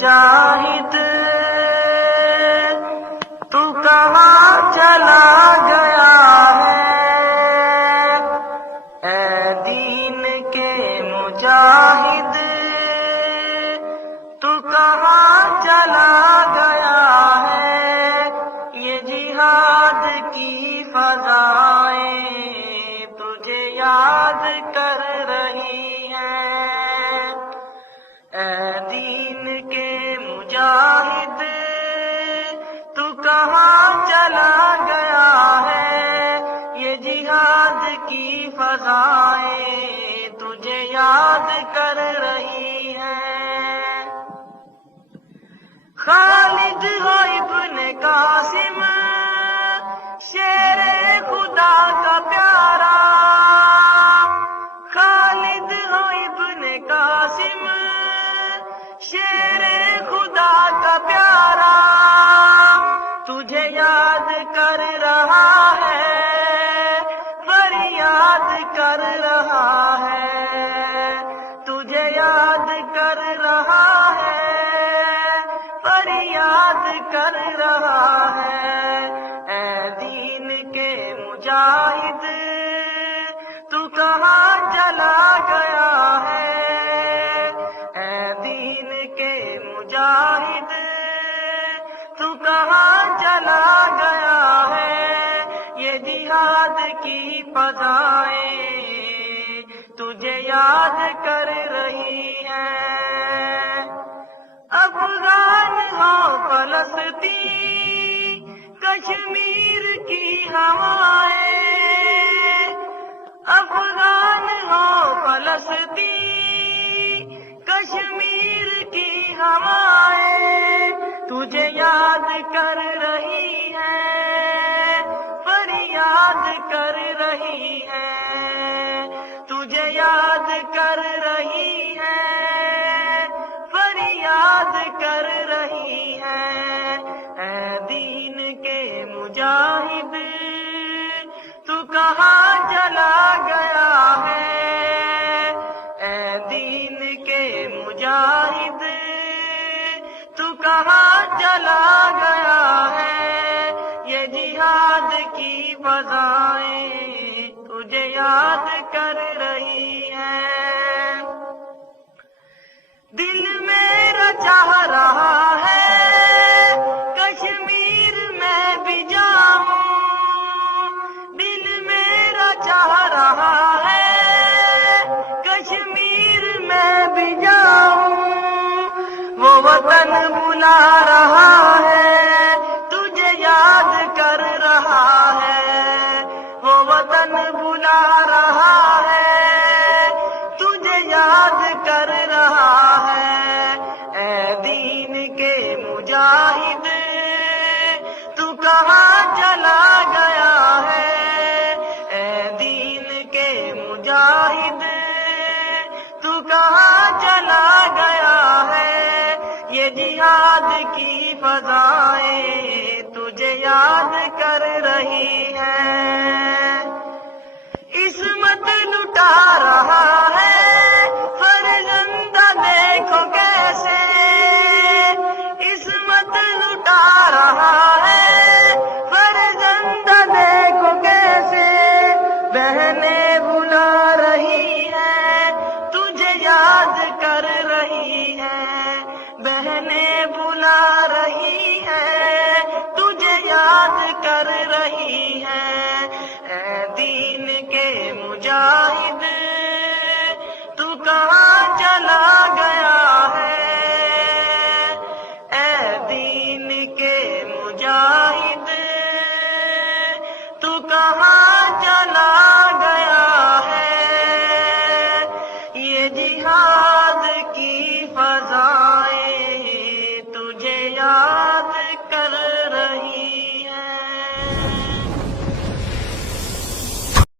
मुजाहिद तू कहाँ चला गया है, ऐ दीन के मुजाहिद तू कहाँ चला गया है। ये जिहाद की फज़ाएं तुझे याद कर रही हैं, ऐ दीन के मुजाहिद तू कहाँ चला गया है। ये जिहाद की फज़ाएं तुझे याद कर रही हैं। खालिद हो इब्ने कासिम शेरे खुदा का प्यारा, खालिद हो इब्ने कासिम शेरे खुदा का प्यारा, तुझे याद कर रहा है, फरियाद कर रहा है, तुझे याद कर रहा है, फरियाद कर रहा है। ऐ दीन के मुजाहिद तू कहाँ चला गया है, ऐ दीन के मुजाहिद तू कहाँ चला गया है। ये जिहाद की फज़ाएं तुझे याद कर रही हैं। अफगान हो फलस्तीन कश्मीर की हवाएं, अफगान हो फलस्तीन कश्मीर की हवाएं तुझे याद कर रही हैं, फरियाद कर रही हैं, तुझे याद कर रही हैं, फरियाद कर रही हैं। ऐ दीन के मुजाहिद तू कहाँ चला गया है, ऐ दीन के मुजाहिद तू कहाँ चला गया है। ये जिहाद की फज़ाएं तुझे याद कर रही हैं। दिल मेरा चाह रहा है कश्मीर में भी जाऊं, दिल मेरा चाह रहा है कश्मीर में भी जाऊं। वो वतन बुला रहा है, तुझे याद कर रहा है, वो वतन बुला रहा है, तुझे याद कर रहा है। ऐ दीन के मुजाहिद तू कहाँ चला गया है, ऐ दीन के मुजाहिद तू कहाँ चला गया है। ये जिहाद की फज़ाएं तुझे याद कर रही हैं। इस्मत लुटा रहा है फरजंदा देखो कैसे, इस्मत लुटा रहा है फरजंदा देखो कैसे। बहनें बुला रही हैं तुझे याद कर रही हैं, बहनें बुला रही हैं तुझे याद कर रही हैं। ऐ दीन के मुजाहिद तू कहाँ चला गया है, ऐ दीन के मुजाहिद